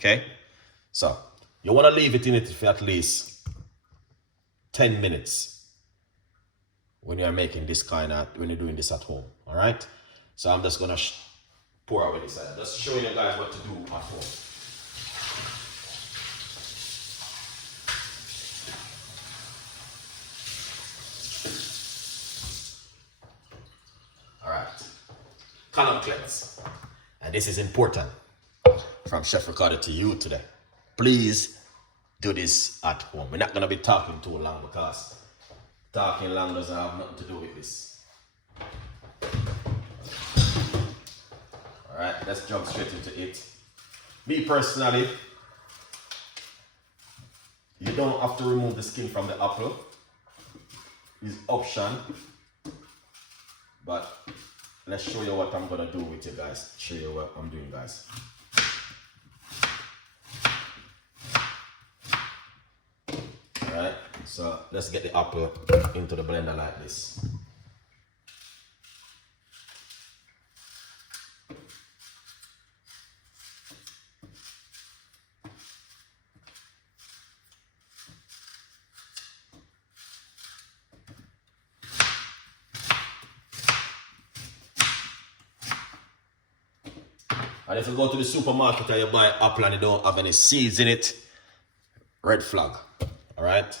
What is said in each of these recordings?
okay? So you want to leave it in it for at least 10 minutes when you're making this when you're doing this at home, all right? So I'm just gonna pour out this. Just showing you guys what to do at home. All right, column cleanse, and this is important from Chef Ricardo to you today. Please do this at home. We're not gonna be talking too long because talking long doesn't have nothing to do with this. All right, let's jump straight into it. Me personally, you don't have to remove the skin from the apple. It's option, but let's show you what I'm gonna do with you guys. Show you what I'm doing, guys. Alright, so let's get the apple into the blender like this. And if you go to the supermarket and you buy apple and you don't have any seeds in it, red flag. Alright?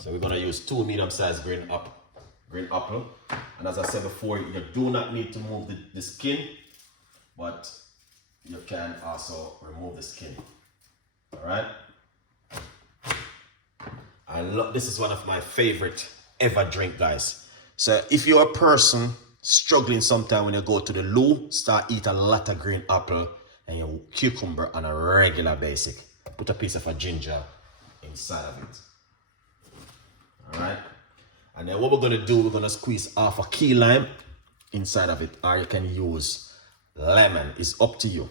So we're gonna use 2 medium-sized green apple. And as I said before, you do not need to move the skin, but you can also remove the skin. Alright? And look, this is one of my favorite ever drink, guys. So if you're a person struggling sometime when you go to the loo, start eat a lot of green apple and your cucumber on a regular basis. Put a piece of a ginger inside of it. Alright? And then what we're gonna do, we're gonna squeeze half a key lime inside of it, or you can use lemon. It's up to you.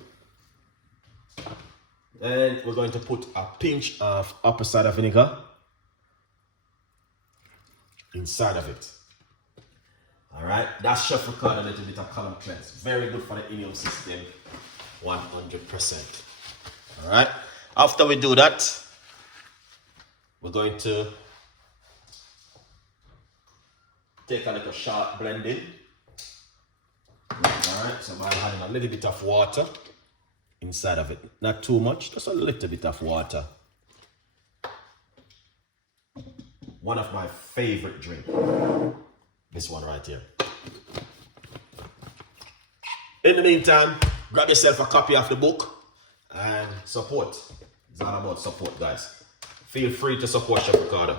Then we're going to put a pinch of apple cider vinegar inside of it. Alright, that's Chef Ricardo, a little bit of column cleanse. Very good for the immune system, 100%. Alright, after we do that, we're going to take a little sharp blending. Alright, so I'm adding a little bit of water inside of it. Not too much, just a little bit of water. One of my favorite drinks. This one right here. In the meantime, grab yourself a copy of the book and support. It's all about support, guys. Feel free to support Chef Ricardo.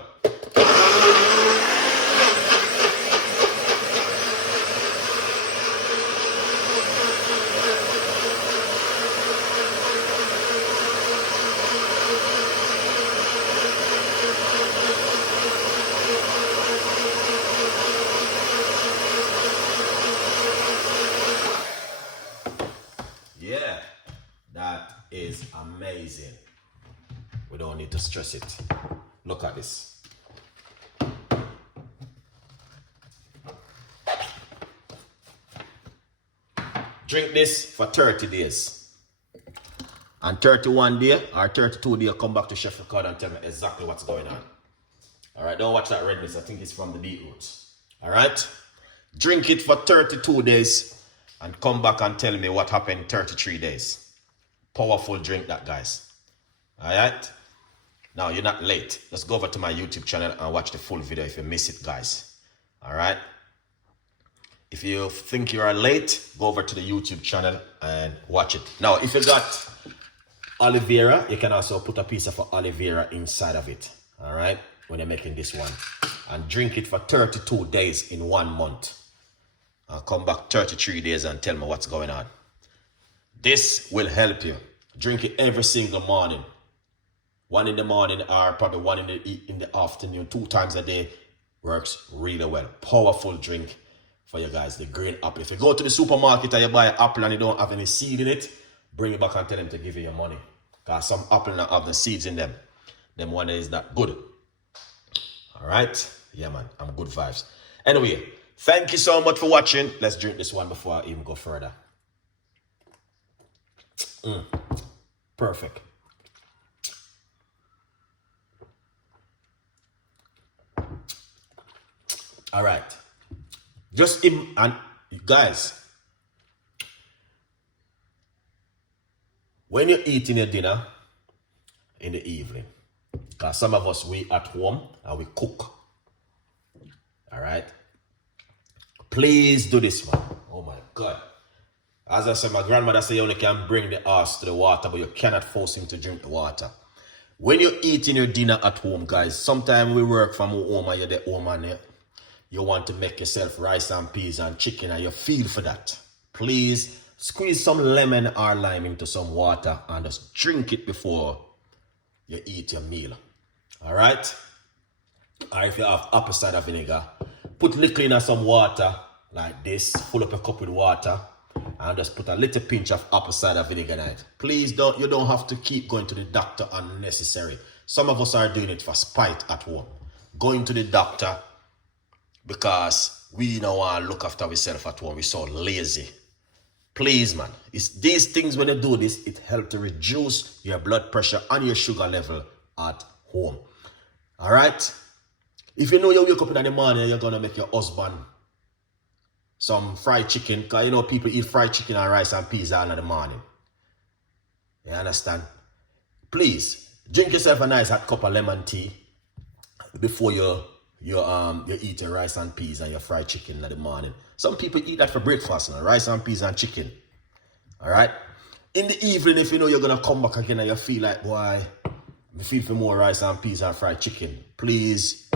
Yeah, that is amazing. We don't need to stress it. Look at this. Drink this for 30 days. And 31 day or 32 day, come back to Chef Ricardo and tell me exactly what's going on. All right, don't watch that redness. I think it's from the beetroots. All right, drink it for 32 days. And come back and tell me what happened in 33 days. Powerful drink that, guys. Alright? Now, you're not late. Let's go over to my YouTube channel and watch the full video if you miss it, guys. Alright? If you think you are late, go over to the YouTube channel and watch it. Now, if you got aloe vera, you can also put a piece of aloe vera inside of it. Alright? When you're making this one. And drink it for 32 days in 1 month. I'll come back 33 days and tell me what's going on. This will help you. Drink it every single morning. 1 in the morning or probably 1 in the afternoon. 2 times a day works really well. Powerful drink for you guys, the green apple. If you go to the supermarket and you buy an apple and you don't have any seed in it, bring it back and tell them to give you your money. Because some apple don't have the seeds in them. Them one is not good. Alright? Yeah, man. I'm good vibes. Anyway. Thank you so much for watching. Let's drink this one before I even go further. Perfect. All right. And guys, when you're eating your dinner in the evening, because some of us, we at home and we cook. All right. Please do this one. Oh my God. As I said, my grandmother said you only can bring the horse to the water, but you cannot force him to drink the water. When you're eating your dinner at home, guys, sometimes we work from home and you're at home and you want to make yourself rice and peas and chicken and you feel for that. Please squeeze some lemon or lime into some water and just drink it before you eat your meal. All right? Or if you have apple cider vinegar, put liquor in some water like this, fill up a cup with water, and just put a little pinch of apple cider vinegar in it. Please you don't have to keep going to the doctor unnecessary. Some of us are doing it for spite at home. Going to the doctor because we don't want to look after ourselves at home. We're so lazy. Please, man. It's these things, when you do this, it helps to reduce your blood pressure and your sugar level at home. All right? If you know you wake up in the morning and you're going to make your husband some fried chicken, because you know people eat fried chicken and rice and peas all in the morning. You understand? Please, drink yourself a nice hot cup of lemon tea before you eat your rice and peas and your fried chicken in the morning. Some people eat that for breakfast now, rice and peas and chicken. All right? In the evening, if you know you're going to come back again and you feel like, boy, I feel for more rice and peas and fried chicken, please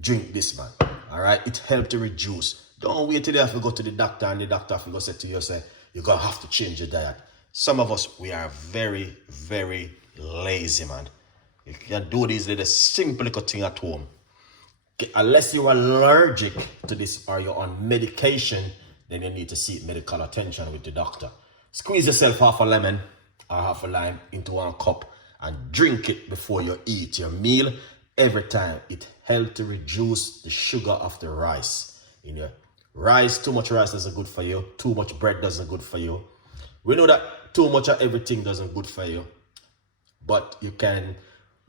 drink this, man. All right? It helps to reduce. Don't wait till you have to go to the doctor and the doctor have to go say to you, say, you're going to have to change your diet. Some of us, we are very, very lazy, man. You can do these little simple little thing at home. Okay, unless you're allergic to this or you're on medication, then you need to seek medical attention with the doctor. Squeeze yourself half a lemon or half a lime into 1 cup and drink it before you eat your meal. Every time, it helps to reduce the sugar of the rice in your rice. Too much rice isn't good for you. Too much bread doesn't good for you. We know that too much of everything doesn't good for you. But you can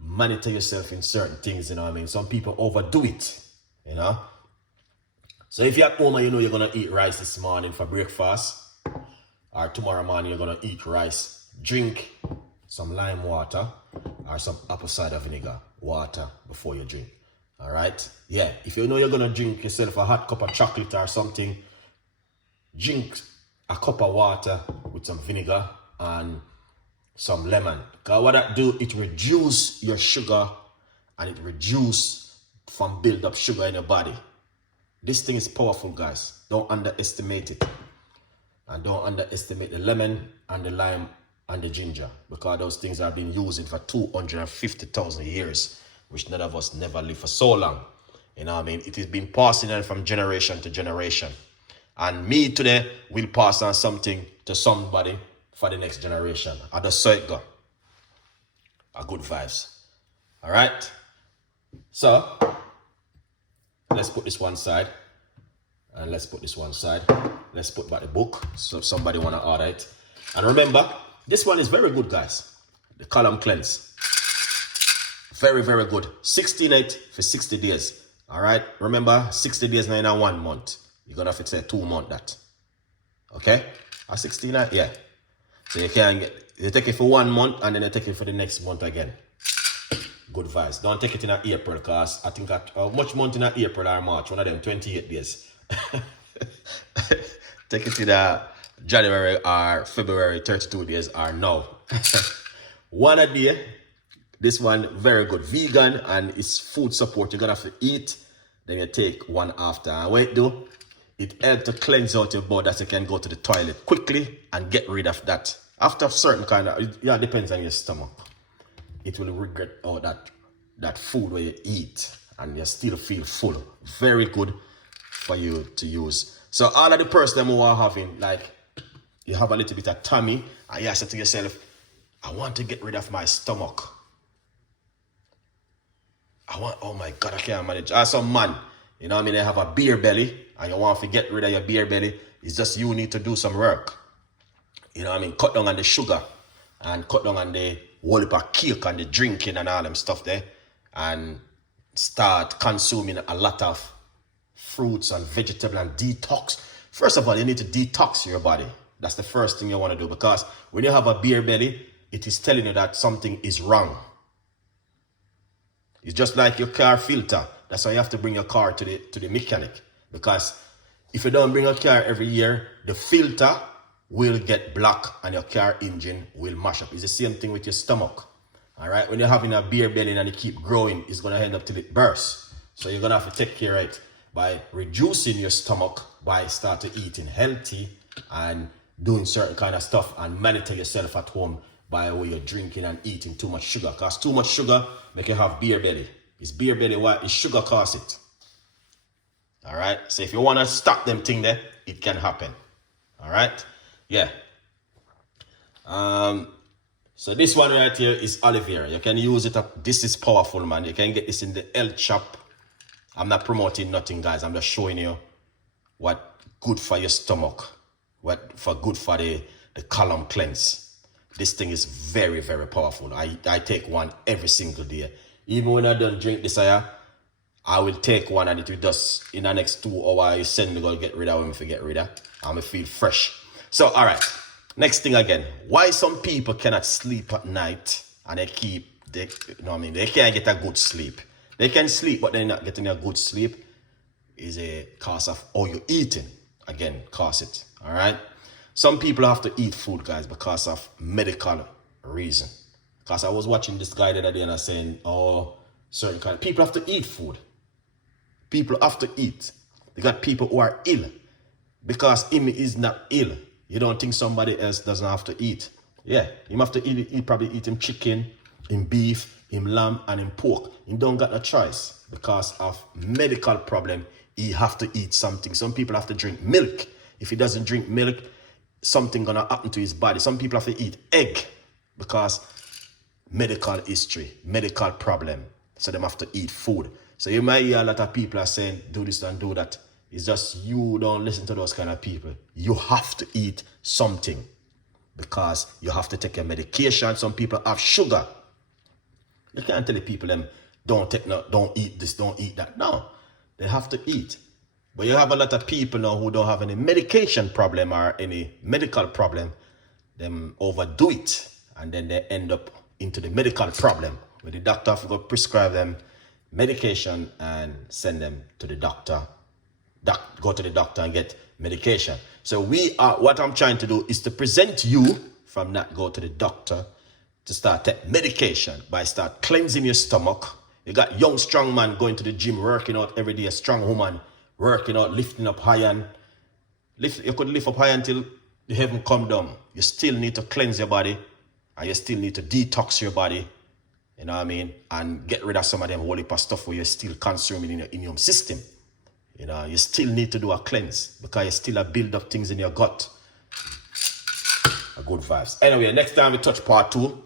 monitor yourself in certain things, you know what I mean? Some people overdo it, you know? So if you're at home and you know you're going to eat rice this morning for breakfast, or tomorrow morning you're going to eat rice, drink some lime water or some apple cider vinegar water before you drink. All right? Yeah, if you know you're going to drink yourself a hot cup of chocolate or something, drink a cup of water with some vinegar and some lemon. Because what that do, it reduce your sugar and it reduce from build up sugar in your body. This thing is powerful, guys. Don't underestimate it. And don't underestimate the lemon and the lime and the ginger, because those things have been using for 250,000 years, which none of us never live for so long. You know what I mean? It has been passing on from generation to generation. And me today will pass on something to somebody for the next generation. I just saw it go. A good vibes. All right? So, let's put this one side. And let's put this one side. Let's put back the book, so if somebody want to order it. And remember, this one is very good, guys. The column cleanse. Very, very good. 16.8 for 60 days. All right? Remember, 60 days now in a 1 month. You're going to have to say 2 months that. Okay? A 16.8? Yeah. So you take it for 1 month and then you take it for the next month again. Good vibes. Don't take it in April, because I think much month in April or March, one of them 28 days. Take it in January or February, 32 days or now. One a day. This one, very good. Vegan, and it's food support. You're going to have to eat. Then you take one after. And what it do? It helps to cleanse out your body that you can go to the toilet quickly and get rid of that. After a certain kind of, yeah, it depends on your stomach. It will regret all that food where you eat and you still feel full. Very good for you to use. So all of the person who are having, like, you have a little bit of tummy and you say to yourself, I want to get rid of my stomach. Oh my God, I can't manage. Or some man, you know what I mean, they have a beer belly and you want to get rid of your beer belly. It's just you need to do some work. You know what I mean? Cut down on the sugar and cut down on the whole heap of cake and the drinking and all them stuff there. And start consuming a lot of fruits and vegetables and detox. First of all, you need to detox your body. That's the first thing you want to do, because when you have a beer belly, it is telling you that something is wrong. It's just like your car filter. That's why you have to bring your car to the mechanic, because if you don't bring a car every year, the filter will get blocked and your car engine will mash up. It's the same thing with your stomach. All right, when you're having a beer belly and you keep growing, it's going to end up till it bursts. So you're going to have to take care of it by reducing your stomach, by starting eating healthy and doing certain kind of stuff, and monitor yourself at home by what you're drinking and eating too much sugar. Because too much sugar make you have beer belly. It's beer belly, why? It's sugar cause it. All right, so if you want to stop them thing there, it can happen. All right, yeah. So this one right here is aloe vera. You can use it up. This is powerful, man. You can get this in the health shop. I'm not promoting nothing, guys. I'm just showing you what good for your stomach, what for good for the column cleanse. This thing is very, very powerful. I take one every single day. Even when I don't drink this, I will take one, and it will just, in the next 2 hours, you send me go get rid of them if you get rid of. I'm going to feel fresh. So, all right. Next thing again. Why some people cannot sleep at night and they can't get a good sleep. They can sleep, but they're not getting a good sleep. Is a cause of how you're eating. Again, cause it. All right. Some people have to eat food, guys, because of medical reason. Because I was watching this guy the other day and I was saying, oh, certain kind of people have to eat food. People have to eat. They got people who are ill because him is not ill. You don't think somebody else doesn't have to eat? Yeah, him have to eat. He probably eat him chicken, him beef, him lamb, and him pork. He don't got a choice because of medical problem. He have to eat something. Some people have to drink milk. If he doesn't drink milk, something gonna happen to his body. Some people have to eat egg because medical history, medical problem. So they have to eat food. So you might hear a lot of people are saying, do this and do that. It's just you don't listen to those kind of people. You have to eat something because you have to take your medication. Some people have sugar. You can't tell the people them don't eat this, don't eat that. No, they have to eat. But you have a lot of people now who don't have any medication problem or any medical problem. Them overdo it and then they end up into the medical problem where the doctor have to go prescribe them medication and send them to the doctor. Go to the doctor and get medication. So what I'm trying to do is to present you from not go to the doctor to start take medication by start cleansing your stomach. You got young strong man going to the gym, working out every day, a strong woman working out, lifting up iron. You could lift up iron until the heaven come down. You still need to cleanse your body and you still need to detox your body. You know what I mean? And get rid of some of them whole heap of stuff where you're still consuming in your system. You know, you still need to do a cleanse because you still build up things in your gut. A good vibes. Anyway, next time we touch part 2.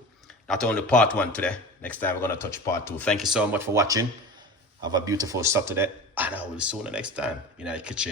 Not only part 1 today. Next time we're going to touch part 2. Thank you so much for watching. Have a beautiful Saturday. And I will see you next time in our kitchen.